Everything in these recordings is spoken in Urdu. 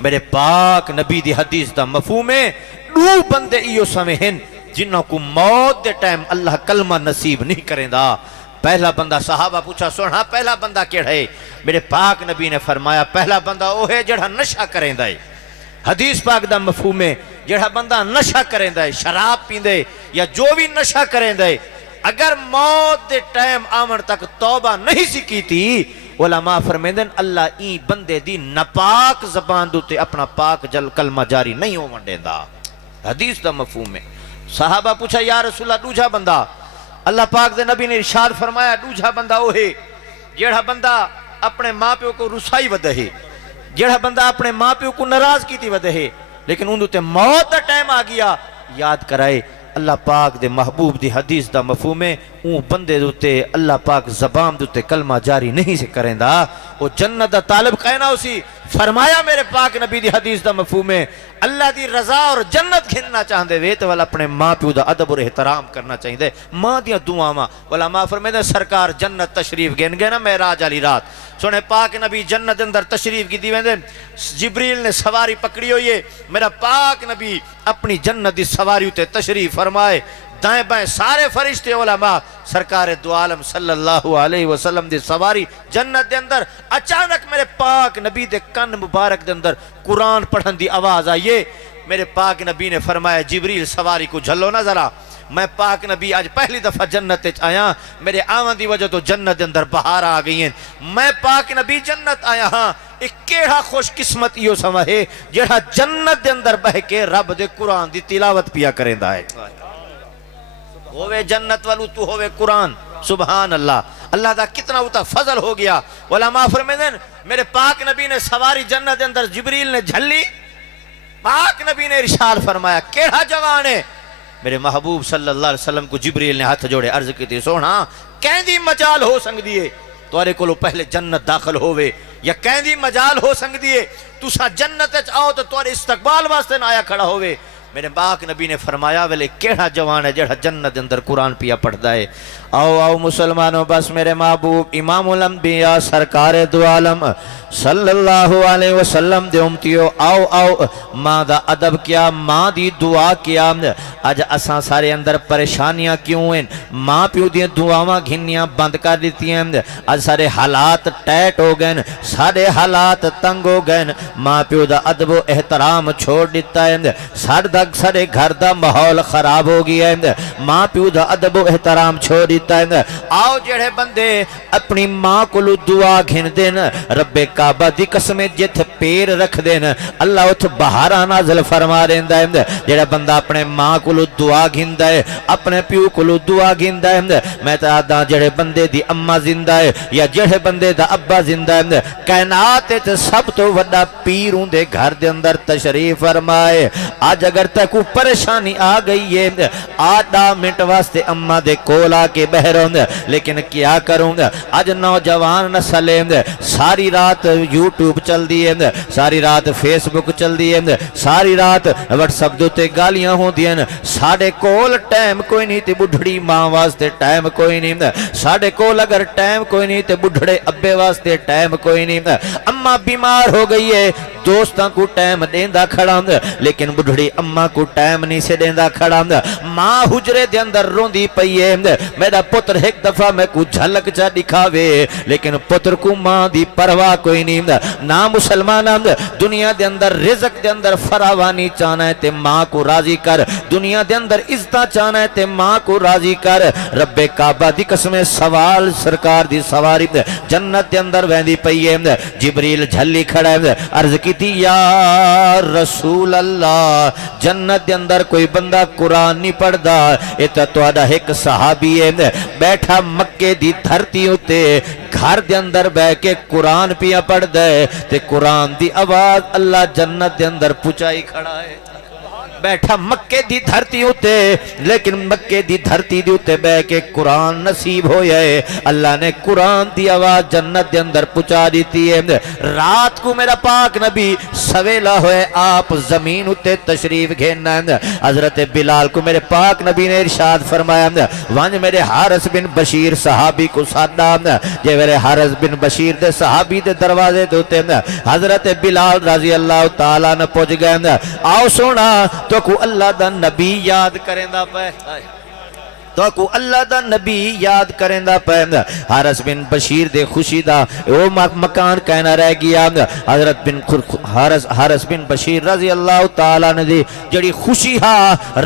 میرے پاک نبی دی حدیث دا مفہوم ہے دو بندے ایو سمیں ہیں جنہوں کو موت دے ٹائم اللہ کلمہ نصیب نہیں کریں دا۔ پہلا بندہ صحابہ پوچھا سونا پہلا بندہ کیڑا ہے؟ میرے پاک نبی نے فرمایا پہلا بندہ وہ ہے جڑا نشہ کریں دا ہے۔ حدیث پاک دا مفہوم ہے جڑا بندہ نشہ کریں دا ہے، شراب پیندے یا جو بھی نشہ کریں دا ہے، اگر موت دے ٹائم آمن تک توبہ نہیں سی کی تھی، علماء فرمیندن اللہ این بندے دی نپاک زبان دوتے اپنا پاک جل کلمہ جاری نہیں ہو منڈے دا۔ حدیث دا مفہوم ہے۔ صحابہ پوچھا یا رسول اللہ دوجہ بندہ؟ اللہ پاک دے نبی نے ارشاد فرمایا دوجہ بندہ وہ ہے جیڑا بندہ اپنے ماں پیو کو رسائی ودہ ہے، جیڑا بندہ اپنے ماں پیو کو ناراض کی تھی ودہ ہے، لیکن ان دوتے موت دا ٹائم آ گیا یاد کرائے اللہ پاک دے محبوب دی حدیث دا مفہوم ہے اون بندے دوتے اللہ پاک زبان دوتے کلمہ جاری نہیں سے کریں دا، وہ جنت دا طالب کہنا اسی فرمایا میرے پاک نبی دی حدیث دا مفہوم ہے اللہ دی رضا اور جنت گھننا چاہندے وے تو والا اپنے ماں پیو دا ادب اور احترام کرنا چاہندے ماں دیا دعا ماں والا ماں فرمیدے سرکار جنت تشریف گن گئے نا معراج علی رات سونے پاک نبی جنت اندر تشریف کی دیویں دے جبریل نے سواری پکڑی ہوئی ہے میرا پاک نبی اپنی جنت دی سواری ہوتے تشریف فرمائے دائیں بائیں سارے فرشتے علماء سرکار دو عالم صلی اللہ علیہ وسلم دی سواری جنت دے اندر اچانک میرے پاک نبی دے کن مبارک دے اندر قرآن پڑھن دی آواز آئیے میرے پاک نبی نے فرمایا جبریل سواری کو جھلو نہ ذرا میں پاک نبی آج پہلی دفعہ جنت آیا میرے آمن دی وجہ تو جنت دے اندر بہار آ گئی ہیں میں پاک نبی جنت آیا ہاں ایک کیڑا خوش قسمت یہ سما ہے جڑا جنت دے اندر بہ کے رب دے قرآن دی تلاوت پیا کریں دا ہے ہووے جنت والو تو ہووے قرآن سبحان اللہ اللہ دا کتنا ہوتا فضل ہو گیا علماء فرمیدن میرے پاک نبی نے سواری جنت دے اندر جبریل نے جھلی پاک نبی نے ارشاد فرمایا کیڑا جوان ہے میرے محبوب صلی اللہ علیہ وسلم کو جبریل نے ہاتھ جوڑے عرض کی تھی سونا کہندی مجال ہو سنگ دیئے تو ارے کولو پہلے جنت داخل ہوئے یا کہندی مجال ہو سنگ دیئے تو سا جنت آؤ تو ارے استقبال واسطے نہ آیا کھڑا ہوئے میرے پاک نبی نے فرمایا ویلے کیڑا جوان ہے جڑا جنت اندر قرآن پیا پڑھتا ہے آؤ آؤ مسلمانوں بس میرے محبوب امام الانبیاء سرکار دو عالم صلی اللہ علیہ وسلم دے امتیو آؤ آؤ ماں دا ادب کیا ماں دی دعا کیا آج اساں سارے اندر پریشانیاں کیوں ہیں ماں پیو دی دعاواں گھنیاں بند کر دیتی ہیں آج سارے حالات ٹیٹ ہو گئے سارے حالات تنگ ہو گئے ماں پیو دا ادب و احترام چھوڑ دیتا ہے سارے گھر دا ماحول خراب ہو گیا ہے ماں پیو دا ادب و احترام چھوڑ دیتا ہے آؤ جڑے بندے اپنی ماں کو دعا گھن دین رب کعبہ دی قسم جت پیر رکھ دین اللہ اتھ بہارا نازل فرما دیندا ہے جڑا بندہ اپنے ماں کو دعا گھندا ہے اپنے پیو کو دعا گھندا ہے میں تے آدھا جڑے بندے دی اماں زندہ ہے یا جڑے بندے دا ابا زندہ ہے کائنات تے سب تو وڈا پیر ہوندے گھر دے اندر تشریف فرمائے آج اگر تک کو پریشانی آ گئی ہے آدھا منٹ واسطے اماں دے کول آ کے بہروں لیکن کیا کروں آج نوجوان نسل ساری رات یوٹیوب چل دی ہے ساری رات فیس بک چل دی ہے ساری رات واٹس ایپ دوتے گالیاں ہوں دی ہیں ساڑے کول ٹائم کوئی نہیں تے بڑھڑی ماں واسطے ٹائم کوئی نہیں ساڑے کول اگر ٹائم کوئی نہیں تے بڑھڑے ابے واسطے ٹائم کوئی نہیں اماں بیمار ہو گئی ہے دوستاں کو ٹائم دیندہ کھڑا ہوں لیکن بڑھڑی اماں کو ٹائم نہیں سے دیندہ کھڑا ہوں ماں حجرے دے اندر روندی پئی ہے میرا پتر ایک دفعہ میں کو جھلک چا دکھاوے لیکن پتر کو ماں دی پرواہ کوئی نہیں نا مسلمان دنیا دے اندر رزق دے اندر فراوانی چاہنا ہے تے ماں کو راضی کر دنیا دے اندر عزتہ چاہنا ہے تے ماں کو راضی کر رب کعبہ دی قسم سوال سرکار دی سواری جنت دے اندر ویندی پئی ہے جبریل جھلی کھڑا ہے عرض کی تھی یا رسول اللہ جنت دے اندر کوئی بندہ قرآن نہیں پڑھدا ایتا تو آدھا ایک صحابی ہے بیٹھا مکے دی دھرتی ہوتے گھر دے اندر بے کے قرآن پیا پڑھ دے تے قرآن دی آواز اللہ جنت دے اندر پچائی کھڑا ہے بیٹھا مکے دی دھرتی ہوتے، لیکن مکے دی دھرتی دی ہوتے بے کے قرآن نصیب ہویا ہے۔ اللہ نے قرآن دی آواز جنت دے اندر پچا دیتی ہے۔ رات کو میرا پاک نبی سویلا ہوئے آپ زمین ہوتے تشریف گھینا ہے۔ حضرت بلال کو میرے پاک نبی نے ارشاد فرمایا، وانج میرے حارث بن بشیر صحابی کو سادا، جے میرے حارث بن بشیر دے صحابی دے دروازے دوتے، حضرت بلال رضی اللہ تعالیٰ نے پہنچ گئے۔ آؤ سونا تو کو اللہ دا نبی یاد کریں دا پہ، تو کو اللہ دا نبی یاد کریں دا پہ۔ حارث بن بشیر دے خوشی دا وہ مکان کہنا رہ گیا۔ حضرت بن حارث بن بشیر رضی اللہ تعالیٰ نے دی جڑی خوشی ہا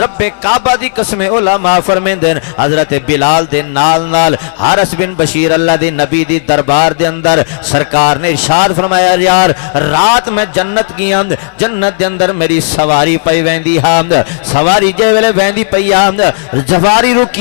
رب کعبہ دی قسم علماء فرمین دین، حضرت بلال دے نال نال حارث بن بشیر اللہ دی نبی دی دربار دے اندر سرکار نے ارشاد فرمایا، یار رات میں جنت گیا، جنت دے اندر میری سواری پئی ویندی ہا، سواری جے ویلے ویندی پئی ہا، سواری رکی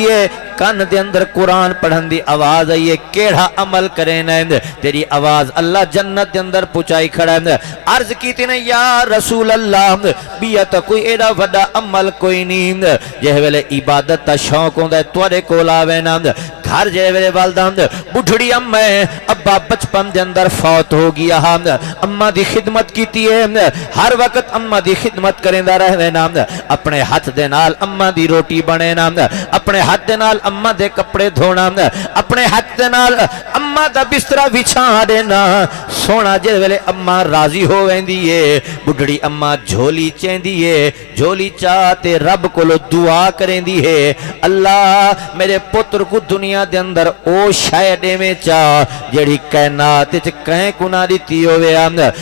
کان دے اندر قرآن پڑھن دی آواز آئیے، کیڑا عمل کریں نا، تیری آواز اللہ جنت دے اندر پچائی کھڑا ہے۔ عرض کی تینے یا رسول اللہ بیعت کوئی ایڈا وڈا عمل کوئی نہیں، جہ ویلے عبادت تا شوق ہوندہ ہے توڑے کو لاوے نا، گھر جہ ویلے والدہ بڑھڑی اممہ ابا بچپن دے اندر فوت ہو گیا، اممہ دی خدمت کیتی ہے، ہر وقت اممہ دی خدمت کریں دا رہے نا، اپنے ہاتھ دے نال اممہ دی روٹی بنے نا، اپنے ہاتھ دے نال اممہ دے کپڑے دھونا، اپنے ہاتھ دے نال اممہ دا بسترہ بچھا دینا، سونا جے ویلے اممہ راضی ہو ویندی ہے، بڑھڑی اممہ جھولی چیندی ہے، جھولی چاہتے رب کو لو دعا کریں دی ہے، اللہ میرے پتر کو دنیا دے اندر او شائدے میں چاہ جڑی کائنات کہیں کنا دیتی ہوئے،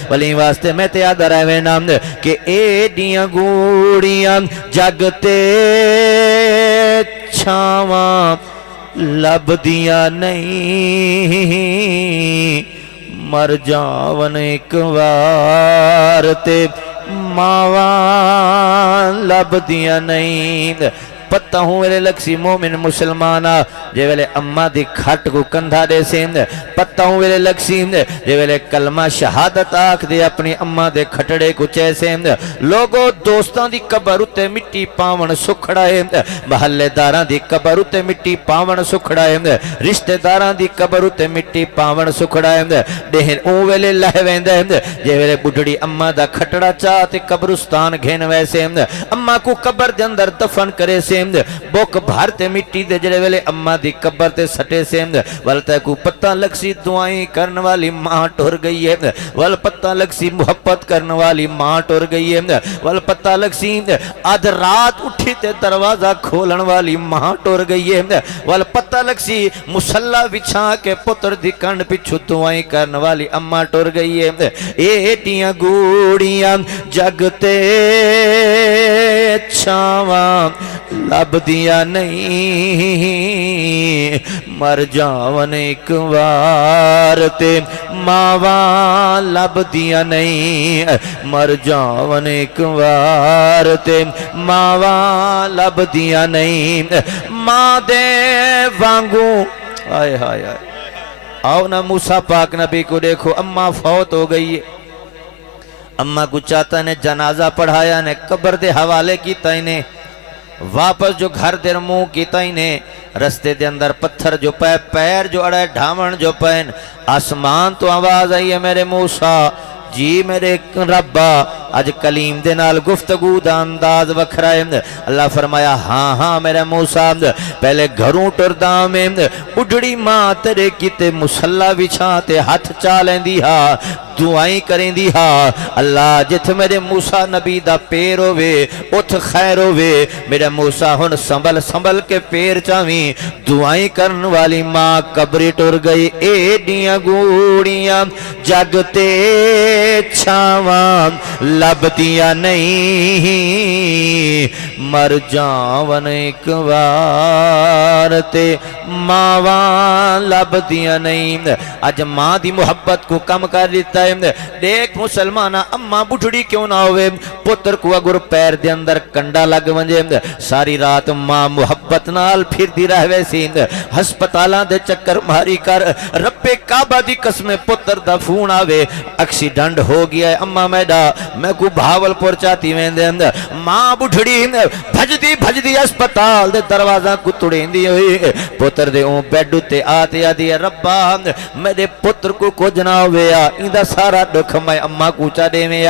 ولی واسطے میں تیاد رہے نا کہ ایڈیاں گوڑیاں جگتے چھاواں لب دیا نہیں، مر جاون ایک وارتے ماواں لب دیا نہیں۔ پتہ ہوں ویلے لکسی مومن مسلمانہ جے ویلے اممہ دی کھٹ کو کندھا دے سیم، پتہ ہوں ویلے لکسی جے ویلے کلمہ شہادت آکھ دے اپنی اممہ دے کھٹڑے کو چیسے، لوگوں دوستان دی قبر اتے مٹی پاون سکھڑائے، محلے داران دی قبر اتے مٹی پاون سکھڑائے، رشتہ داران دی قبر اتے مٹی پاون سکھڑائے، دہن اون ویلے لہویندے جے ویلے بڑھڑی اممہ دا کھٹڑا چاہتے قبرستان گھین ویسے، اممہ کو قبر دے اندر دفن کرے سے، بوک بھارتے مٹی دے جڑے ویلے اممہ دی قبر تے سٹے سے، والتہ کو پتہ لکسی دعائیں کرن والی ماں ٹور گئی ہے، وال پتہ لکسی محبت کرن والی ماں ٹور گئی ہے، وال پتہ لکسی آدھ رات اٹھی تے دروازہ کھولن والی ماں ٹور گئی ہے، وال پتہ لکسی مسلح بچھا کے پتر دی کنڈ پچھو دعائیں کرن والی اماں ٹور گئی ہے، ایٹیاں گوڑیاں جگتے چھاواں لب دیا نہیں، مر جاون ایک وارتے ماواں لب دیا نہیں، مر جاون ایک وارتے ماواں لب دیا نہیں، ماں دے وانگوں آئے ہائے آئے۔ آؤ نا موسیٰ پاک نبی کو دیکھو، اماں فوت ہو گئی ہے، اماں کو چاہتا نے جنازہ پڑھایا نے قبر دے حوالے کی تائنے، واپس جو گھر دیر منہ کی تائنے، رستے دے اندر پتھر جو پہ پیر جو اڑے ڈھامن جو پہن، آسمان تو آواز آئی ہے میرے موسیٰ جی میرے ربا، آج کلیم دے نال گفتگو دا انداز وکھرائے، اللہ فرمایا ہاں ہاں میرے موسیٰ، پہلے گھروں ٹرداں میں اڑڑی ماں تیرے کیتے مسلح بچھاتے ہاتھ چالیں دی ہا، دعائیں کریں دی ہا، اللہ جت میرے موسیٰ نبی دا پیر ہوئے اتھ خیر ہوئے، میرے موسیٰ ہن سنبل سنبل کے پیر چاویں، دعائیں کرن والی ماں قبری ٹر گئی، ایڈیاں گوڑیاں جگتے چھاواں لب دیا نہیں، مر جاون ایک وارتے ماواں لب دیا نہیں۔ آج ماں دی محبت کو کم کر دیتا ہے، دیکھ مسلمانہ اماں بڑھڑی کیوں نہ ہوئے، پتر کو اگر پیر دے اندر کنڈا لگ ونجے، ساری رات ماں محبت نال پھر دی رہ ویسی، ہسپتالاں دے چکر ماری کر، رب کعبہ دی قسم پتر دا فون آوے، ایکسیڈنٹ ہو گیا ہے اماں میڈا، میں نہ کو بھاولپور چاتی ویندے ماں بڑھڑی بھجدی بھجدی اسپتال دے دروازہ کو توڑیندی ہوئی پتر دے اون بیڈ تے آتے آدھی ربا میرے پتر کو کچھ نہ ہویا ایندہ سارا دکھ میں اماں کو چا دے میں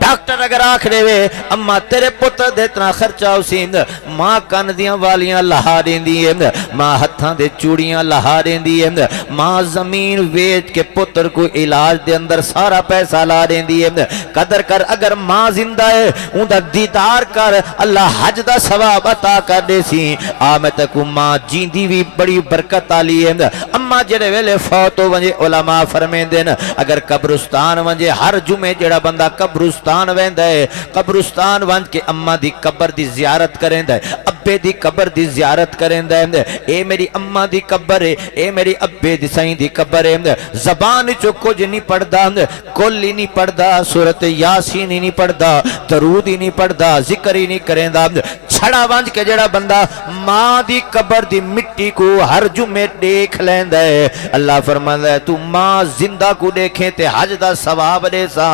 ڈاکٹر اگر آکھ دے وے اماں تیرے پتر دے اتنا خرچہ اسی ماں کان دیاں والیاں لہا دیں دیئے ماں ہتھاں دے چوڑیاں لہا دیں دیئے ماں زمین ویچ کے پتر کو علاج دے اندر سارا پیسہ لا دیں دیئے قدر کر اگر ماں زندہ ہے ان دا دیدار کر اللہ حج دا ثواب عطا کر دے سی آمیں تکو ماں جیندی بھی بڑی برکت آلی ہے اماں جڑے ویلے فوتو ونجے علماء فرمین دین اگر قبرستان ونجے ہر جمعے جڑا بندہ قبرستان ویندہ ہے قبرستان ونج کے اماں دی قبر دی زیارت کریں دے ابے دی قبر دی زیارت کریں دے اے میری اماں دی قبر ہے اے میری ابے دی سائیں دی قبر ہے زبان چو کچھ نہیں پڑھ دا کل ہی نہیں پڑھ دا سورت یاسین ہی نہیں پڑھ دا درود ہی نہیں پڑھ دا ذکر ہی نہیں کریں دا چھڑا ونج کے جڑا بندہ ماں دی قبر دی مٹی کو ہر جمعے دیکھ لیں دے اللہ فرمان دے تو ماں زندہ کو دیکھیں تے حج دا ثواب دے سا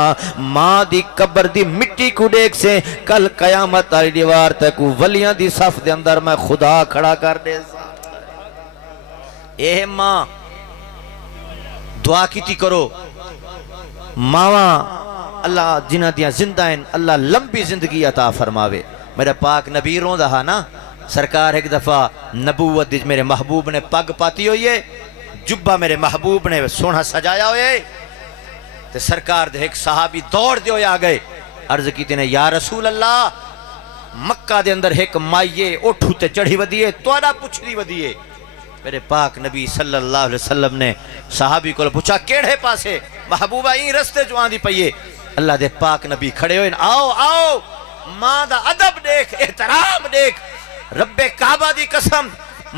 ماں دی قبر دی مٹی کو دیکھ سے کل قیامت آئی دیوار تک ولیاں دی صف دے اندر میں خدا کھڑا کر دے سا اے ماں دعا کیتی کرو ماواں اللہ جنہ دیاں زندہ ہیں اللہ لمبی زندگی عطا فرماوے میرا پاک نبی رون دہا نا سرکار ایک دفعہ نبوت دی میرے محبوب نے پگ پاتی ہوئی ہے جبہ میرے محبوب نے سونا سجایا ہوئے تے سرکار دے ایک صحابی دوڑ دے ہوئے آگئے عرض کی تینے یا رسول اللہ مکہ دے اندر ایک مائیے اٹھو تے چڑھی ودیے توڑا پوچھ دی ودیے میرے پاک نبی صلی اللہ علیہ وسلم نے صحابی کو پوچھا کیڑے پاسے محبوبہ این رستے جو آن دی پئیے اللہ دے پاک نبی کھڑے ہوئے آؤ آؤ ماں دا ادب دیکھ احترام دیکھ رب کعبہ دی قسم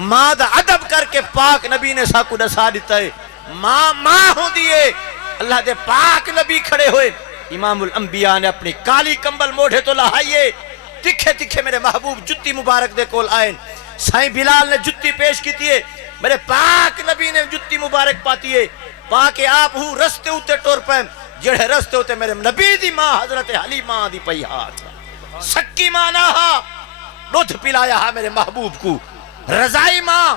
ماں دا ادب کر کے پاک نبی نے ساکو دسا دیتا ہے ماں ہوں دیئے اللہ دے پاک نبی کھڑے ہوئے امام الانبیاء نے اپنی کالی کمبل موڑے تو لہائیے تکھے تکھے میرے محبوب جتی مبارک دے کول آئیں سائیں بلال نے جتی پیش کی تیئے میرے پاک نبی نے جتی مبارک پاتی ہے پاک آپ ہوں رستے ہوتے ٹور پہ جڑے رستے ہوتے میرے نبی دی ماں حضرت حلیمہ دی پئی ہاتھ سکی ماں نہا دودھ پلایا ہا میرے محبوب کو رضائی ماں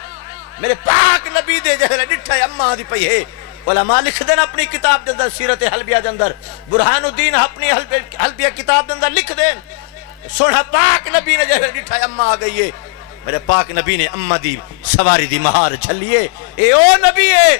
میرے پاک نبی دے جہلے ڈٹھا اماں دی پئی ہے علماء لکھ دین اپنی کتاب دے اندر سیرت حلبیہ دے اندر برہان الدین اپنی حلبیہ کتاب دے اندر لکھ دین سونا پاک نبی نے جہلے ڈٹھا اماں آ گئی ہے میرے پاک نبی نے اماں دی سواری دی مہار چھلیے اے او نبی ہے